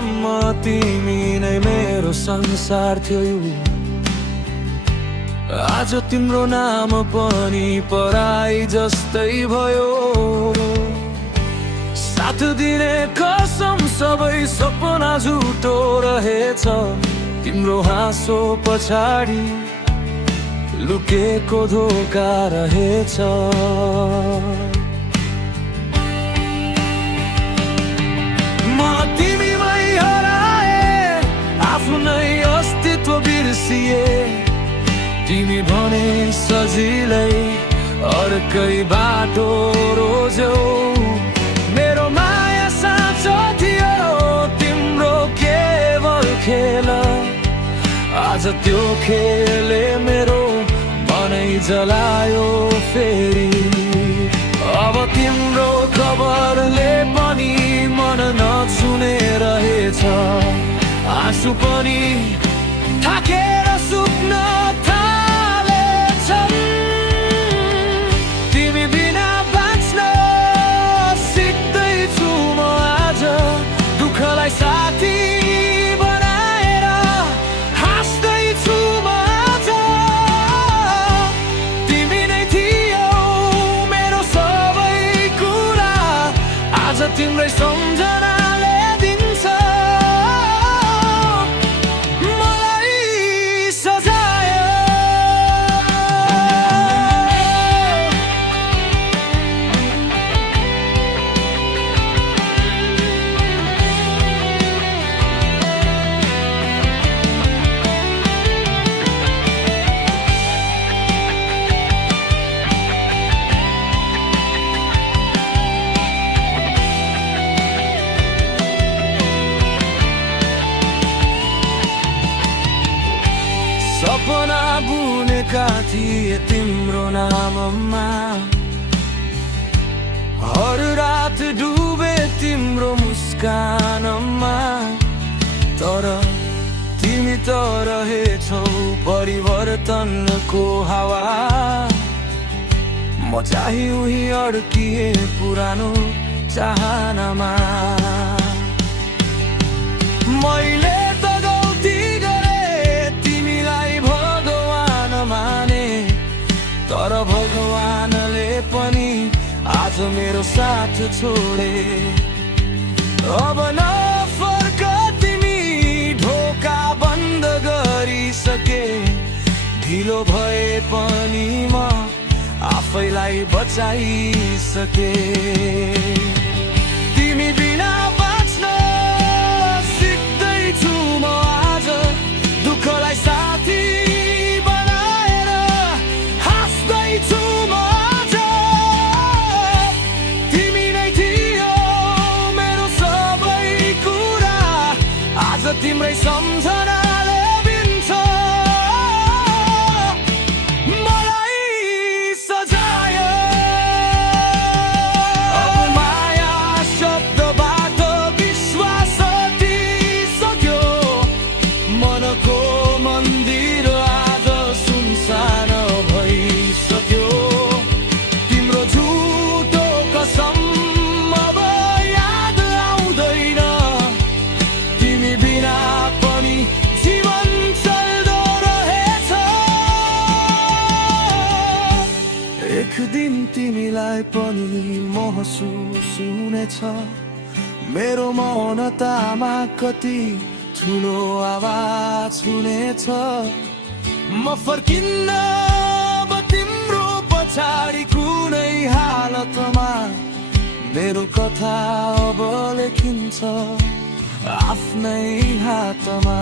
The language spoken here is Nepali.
दिनसम्म तिमी नै मेरो संसार थियो। आज तिम्रो नाम पनि पराई जस्तै भयो। साथ दिने कसम सबै सपना झुटो रहेछ। तिम्रो हाँसो पछाडि लुकेको धोका रहेछ। म तिमीमै हराए, आफ्नै अस्तित्व बिर्सिए। तिमी भने सजिलै अर्कै बाटो रोज्यौ। मेरो माया साँचो थियो, तिम्रो केवल खेल। आज त्यो खेलले मेरो मनै जलायो फेरि। अब तिम्रो खबरले पनि मन नछुने रहेछ। आँसु पनि थाकेर सुक्न थालेछन्। तिमी बिना बाँच्न सिक्दैछु म आज। दुःखलाई साथी बनाएर हाँस्दैछु म आज। तिमी नै थियौ मेरो सबै कुरा, आज तिम्रै सम्झनाले दिन्छ मलाई सजाय। सपना बुनेका थिए तिम्रो नाममा। हर रात डुबे तिम्रो मुस्कानमा। तर तिमी त रहेछौ परिवर्तनको हावा। म चाहिँ उही अड्किए पुरानो चाहनामा। मैले त गल्ती गरे, तिमीलाई भगवान माने। तर भगवानले पनि आज मेरो साथ छोडे। अब नफर्क तिमी, ढोका बन्द गरिसके। ढिलो भए पनि म आफैलाई बचाइसके। तिमी बिना बाँच्न सिक्दैछु म आज। दुःखलाई साथी बनाएर हाँस्दैछु म आज। तिमी नै थियौ मेरो सबै कुरा, आज तिम्रै सम्झनाले बिन्छ मलाई सजाय। अब माया शब्दबाट विश्वास हटिसक्यो। मनको मन्दिर आज सुनसान भइसक्यो। तिम्रो झुटो कसम अब याद आउँदैन। तिमी बिना पनि जीवन चल्दो रहेछ। एक दिन तिमीलाई पनि महसुस हुनेछ मेरो मौनतामा कति ठुलो आवाज हुनेछ। म फर्किन्न अब तिम्रो पछाडि कुनै हालतमा। मेरो कथा अब लेखिन्छ आफ्नै हातमा।